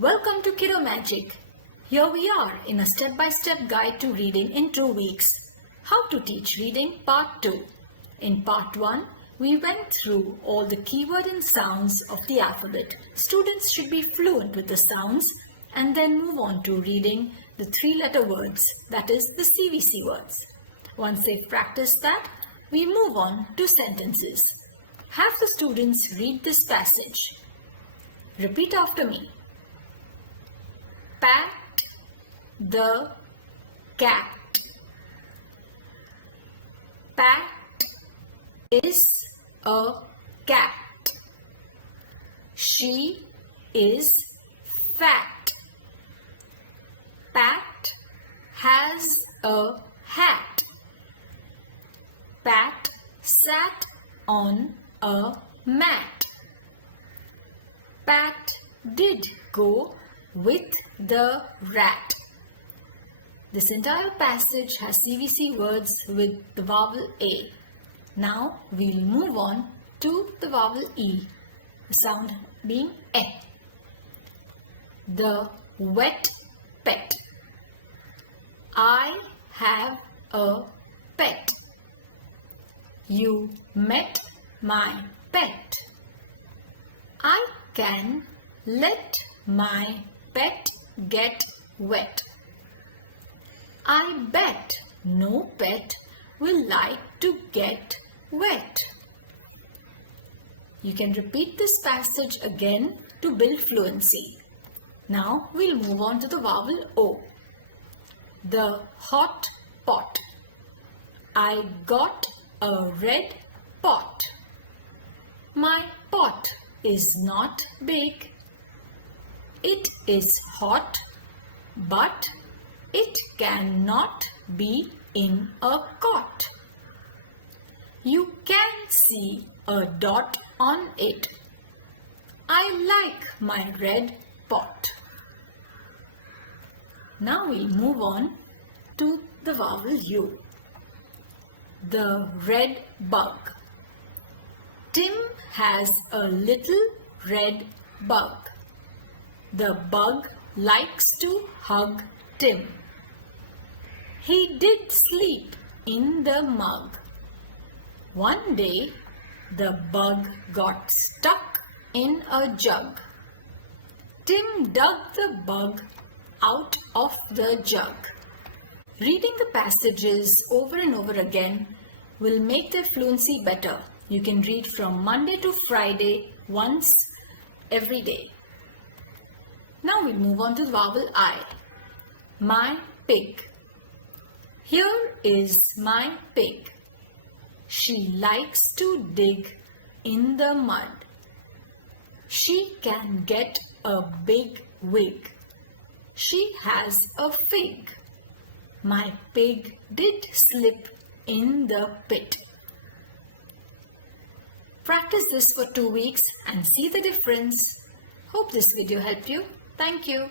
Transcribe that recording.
Welcome to Kiddo Magic. Here we are in a step-by-step guide to reading in 2 weeks. How to teach reading part 2. In part 1, we went through all the keyword and sounds of the alphabet. Students should be fluent with the sounds and then move on to reading the 3-letter words, that is the CVC words. Once they've practiced that, we move on to sentences. Have the students read this passage. Repeat after me. Pat the cat. Pat is a cat. She is fat. Pat has a hat. Pat sat on a mat. Pat did go with the rat. This entire passage has CVC words with the vowel A. Now we'll move on to the vowel E, the sound being E. The wet pet. I have a pet. You met my pet. I can let my pet get wet. I bet no pet will like to get wet. You can repeat this passage again to build fluency. Now we'll move on to the vowel O. The hot pot. I got a red pot. My pot is not big. It is hot, but it cannot be in a cot. You can see a dot on it. I like my red pot. Now we'll move on to the vowel U. The red bug. Tim has a little red bug. The bug likes to hug Tim. He did sleep in the mug. One day, the bug got stuck in a jug. Tim dug the bug out of the jug. Reading the passages over and over again will make their fluency better. You can read from Monday to Friday once every day. Now we'll move on to the vowel I. My pig. Here is my pig. She likes to dig in the mud. She can get a big wig. She has a fig. My pig did slip in the pit. Practice this for 2 weeks and see the difference. Hope this video helped you. Thank you.